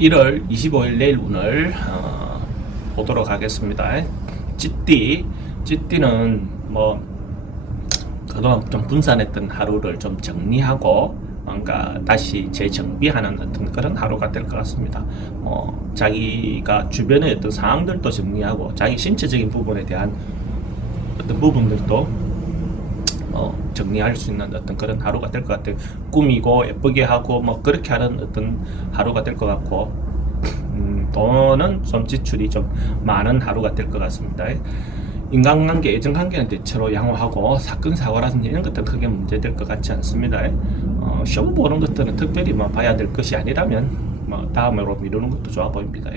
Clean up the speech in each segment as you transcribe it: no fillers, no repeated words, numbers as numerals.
1월 25일 내일 운을 보도록 하겠습니다. 찌띠는 뭐 그동안 좀 분산했던 하루를 좀 정리하고 뭔가 다시 재정비하는 어떤 그런 하루가 될 것 같습니다. 자기가 주변의 어떤 상황들도 정리하고 자기 신체적인 부분에 대한 어떤 부분들도 정리할 수 있는 어떤 그런 하루가 될 것 같아요. 꾸미고 예쁘게 하고 뭐 그렇게 하는 어떤 하루가 될 것 같고, 돈은 좀 지출이 좀 많은 하루가 될 것 같습니다. 인간관계, 애정관계는 대체로 양호하고 사건 사고라든지 이런 것들은 크게 문제될 것 같지 않습니다. 시험 보는 것들은 특별히 뭐 봐야 될 것이 아니라면 뭐 다음으로 미루는 것도 좋아 보입니다.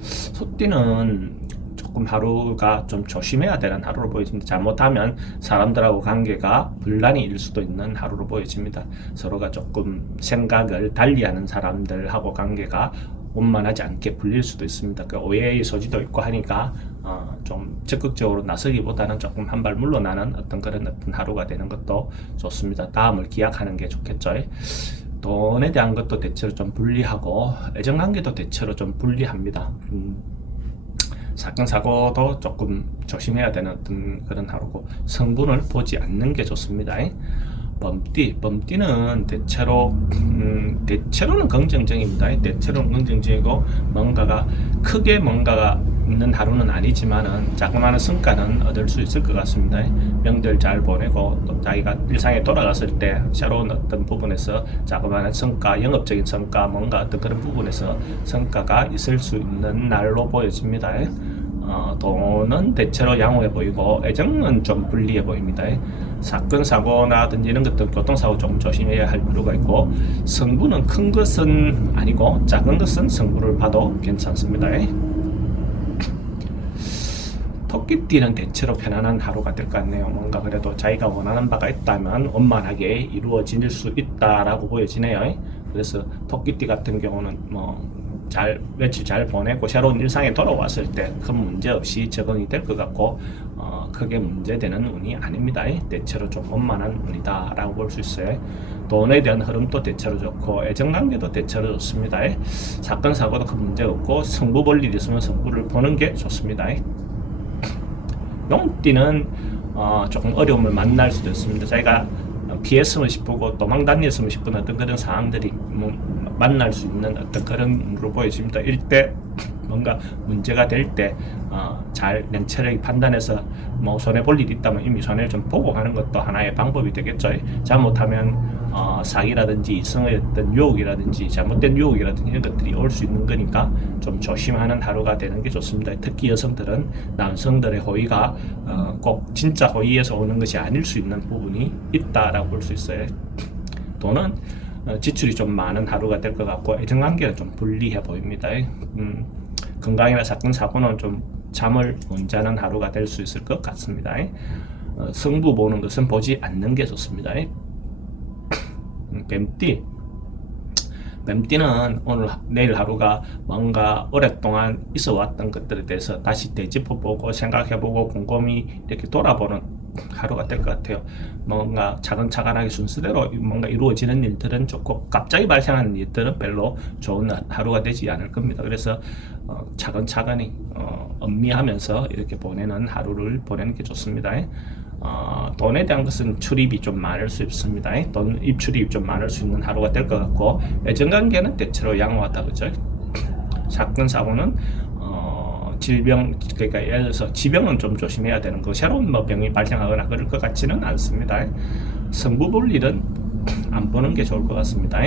소띠는 조금 하루가 좀 조심해야 되는 하루로 보여집니다. 잘못하면 사람들하고 관계가 분란이 일 수도 있는 하루로 보여집니다. 서로가 조금 생각을 달리하는 사람들하고 관계가 원만하지 않게 불릴 수도 있습니다. 그 오해의 소지도 있고 하니까 좀 적극적으로 나서기보다는 조금 한 발 물러나는 어떤 그런 어떤 하루가 되는 것도 좋습니다. 다음을 기약하는 게 좋겠죠. 돈에 대한 것도 대체로 좀 불리하고 애정관계도 대체로 좀 불리합니다. 사건 사고도 조금 조심해야 되는 어떤 그런 하루고, 성분을 보지 않는 게 좋습니다. 범띠는 대체로는 긍정적입니다. 대체로는 긍정적이고 뭔가가 크게 뭔가가 있는 하루는 아니지만은 자그마한 성과는 얻을 수 있을 것 같습니다. 명절 잘 보내고 또 자기가 일상에 돌아갔을 때 새로운 어떤 부분에서 자그마한 성과, 영업적인 성과, 뭔가 어떤 그런 부분에서 성과가 있을 수 있는 날로 보여집니다. 돈은 대체로 양호해 보이고 애정은 좀 불리해 보입니다. 사건 사고나든지 이런 것들 교통사고 조금 조심해야 할 필요가 있고, 성분은 큰 것은 아니고 작은 것은 성분을 봐도 괜찮습니다. 토끼띠는 대체로 편안한 하루가 될 것 같네요. 뭔가 그래도 자기가 원하는 바가 있다면 원만하게 이루어질 수 있다라고 보여지네요. 그래서 토끼띠 같은 경우는 며칠 잘 보내고 새로운 일상에 돌아왔을 때 큰 문제 없이 적응이 될 것 같고, 크게 문제되는 운이 아닙니다. 대체로 좀 원만한 운이다 라고 볼 수 있어요. 돈에 대한 흐름도 대체로 좋고 애정관계도 대체로 좋습니다. 사건 사고도 큰 문제 없고 승부 볼 일 있으면 승부를 보는 게 좋습니다. 용띠는 조금 어려움을 만날 수도 있습니다. 자기가 피했으면 싶고 도망 다녔으면 싶은 어떤 그런 상황들이 만날 수 있는 어떤 그런 으로 보여집니다. 일대 뭔가 문제가 될 때 잘 냉철하게 판단해서 손해볼 일이 있다면 이미 손해를 좀 보고 가는 것도 하나의 방법이 되겠죠. 잘못하면 사기라든지 이성의 어떤 유혹이라든지 잘못된 유혹이라든지 이런 것들이 올 수 있는 거니까 좀 조심하는 하루가 되는 게 좋습니다. 특히 여성들은 남성들의 호의가 꼭 진짜 호의에서 오는 것이 아닐 수 있는 부분이 있다라고 볼 수 있어요. 돈은 지출이 좀 많은 하루가 될 것 같고 애정관계는 좀 불리해 보입니다. 건강이나 사건 사고는 좀 잠을 못 자는 하루가 될 수 있을 것 같습니다. 승부 보는 것은 보지 않는 게 좋습니다. 뱀띠는 내일 하루가 뭔가 오랫동안 있어 왔던 것들에 대해서 다시 되짚어보고 생각해보고 곰곰이 이렇게 돌아보는 하루가 될 것 같아요. 뭔가 차근차근하게 순서대로 뭔가 이루어지는 일들은 좋고 갑자기 발생하는 일들은 별로 좋은 하루가 되지 않을 겁니다. 그래서 차근차근히 엄미하면서 이렇게 보내는 하루를 보내는 게 좋습니다. 돈에 대한 것은 출입이 좀 많을 수 있습니다. 돈 입출입이 좀 많을 수 있는 하루가 될 것 같고, 애정관계는 대체로 양호하다, 그죠? 사건 사고는 질병, 그러니까 예를 들어서 지병은 좀 조심해야 되는 거, 새로운 병이 발생하거나 그럴 것 같지는 않습니다. 승부 볼 일은 안 보는 게 좋을 것 같습니다.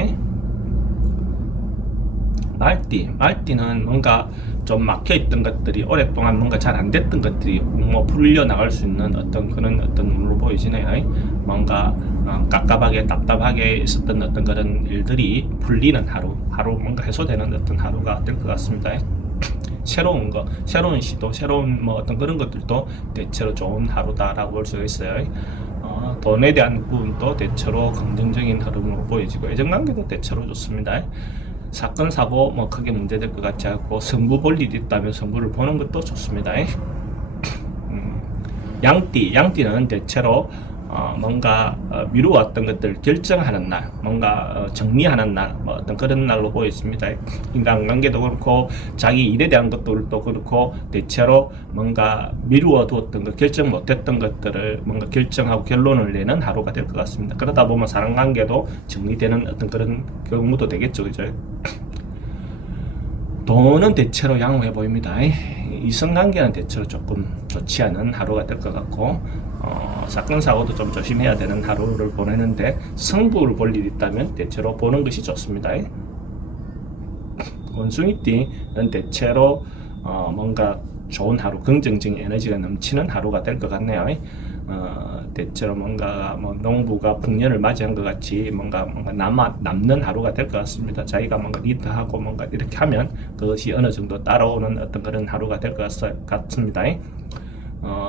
말띠는 뭔가 좀 막혀있던 것들이 오랫동안 뭔가 잘 안 됐던 것들이 풀려 나갈 수 있는 어떤 그런 어떤 운으로 보이지네요. 뭔가 깝깝하게 답답하게 있었던 어떤 그런 일들이 풀리는 하루 뭔가 해소되는 어떤 하루가 될 것 같습니다. 새로운 시도, 새로운 어떤 그런 것들도 대체로 좋은 하루다라고 볼 수 있어요. 돈에 대한 부분도 대체로 긍정적인 흐름으로 보여지고 애정관계도 대체로 좋습니다. 사건 사고 크게 문제될 것 같지 않고 승부 볼 일이 있다면 승부를 보는 것도 좋습니다. 양띠는 대체로 뭔가 미루었던 것들을 결정하는 날, 뭔가 정리하는 날, 뭐 어떤 그런 날로 보여집니다. 인간관계도 그렇고 자기 일에 대한 것들도 그렇고 대체로 뭔가 미루어두었던 것, 결정 못했던 것들을 뭔가 결정하고 결론을 내는 하루가 될 것 같습니다. 그러다 보면 사람관계도 정리되는 어떤 그런 경우도 되겠죠, 그죠? 돈은 대체로 양호해 보입니다. 이성관계는 대체로 조금 좋지 않은 하루가 될 것 같고, 사건 사고도 좀 조심해야 되는 하루를 보내는데, 성부를 볼 일이 있다면 대체로 보는 것이 좋습니다. 원숭이띠는 대체로 뭔가 좋은 하루, 긍정적인 에너지가 넘치는 하루가 될 것 같네요. 대체로 뭔가 뭐 농부가 풍년을 맞이한 것 같이 뭔가 남는 하루가 될 것 같습니다. 자기가 뭔가 리드하고 뭔가 이렇게 하면 그것이 어느 정도 따라오는 어떤 그런 하루가 될 것 같습니다.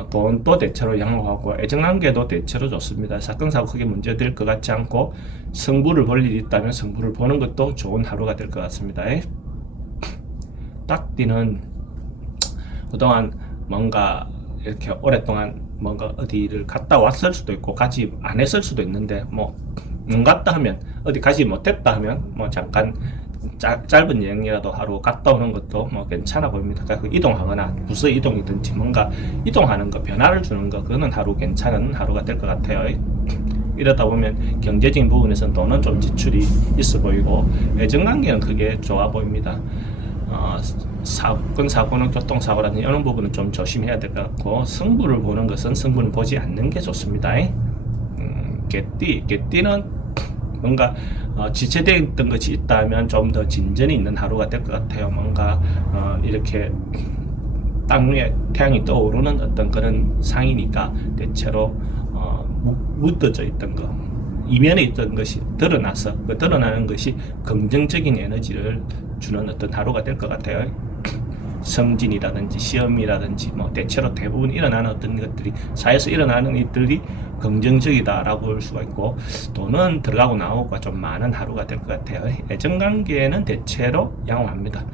돈도 대체로 양호하고 애정관계도 대체로 좋습니다. 사건 사고 크게 문제될 것 같지 않고 승부를 볼 일이 있다면 승부를 보는 것도 좋은 하루가 될 것 같습니다. 딱띠는 그동안 뭔가 이렇게 오랫동안 뭔가 어디를 갔다 왔을 수도 있고 가지 안 했을 수도 있는데 뭐 못 갔다 하면 어디 가지 못했다 하면 뭐 잠깐 짧은 여행이라도 하루 갔다 오는 것도 뭐 괜찮아 보입니다. 그러니까 이동하거나 부서 이동이든지 뭔가 이동하는 거 변화를 주는 거 그거는 하루 괜찮은 하루가 될 것 같아요. 이러다 보면 경제적인 부분에서는 돈은 좀 지출이 있어 보이고 애정관계는 크게 좋아 보입니다. 사건 사고는 교통사고라든지 이런 부분은 좀 조심해야 될 것 같고 승부를 보는 것은 승부는 보지 않는 게 좋습니다. 개띠는 뭔가 지체되었던 것이 있다면 좀 더 진전이 있는 하루가 될 것 같아요. 뭔가 이렇게 땅 위에 태양이 떠오르는 어떤 그런 상이니까 대체로 묻어져 있던 거 이면에 있던 것이 드러나서 그 드러나는 것이 긍정적인 에너지를 주는 어떤 하루가 될 것 같아요. 성진이라든지 시험이라든지 뭐 대체로 대부분 일어나는 어떤 것들이 사회에서 일어나는 일들이 긍정적이다라고 볼 수가 있고 돈은 들어가고 나오고가 좀 많은 하루가 될 것 같아요. 애정관계는 대체로 양호합니다.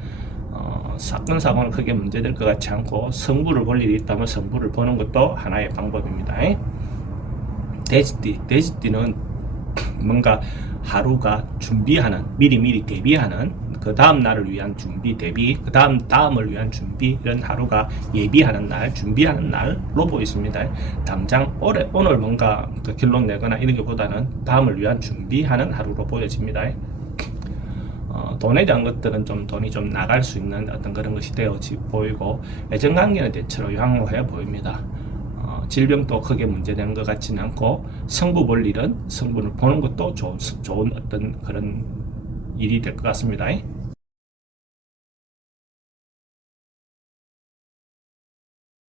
사건 사고는 크게 문제될 것 같지 않고 성부를 볼 일이 있다면 성부를 보는 것도 하나의 방법입니다. 돼지띠는 뭔가 하루가 준비하는 미리 대비하는 그 다음 날을 위한 준비 대비 그 다음을 위한 준비 이런 하루가 예비하는 날 준비하는 날로 보입니다. 당장 오늘 뭔가 그 결론 내거나 이런 것보다는 다음을 위한 준비하는 하루로 보여집니다. 돈에 대한 것들은 좀 돈이 좀 나갈 수 있는 어떤 그런 것이 되어 보이고 애정관계는 대체로 양호해 보입니다. 질병도 크게 문제되는 것 같지는 않고 성부 볼 일은 성부를 보는 것도 좋은 어떤 그런 일이 될 것 같습니다.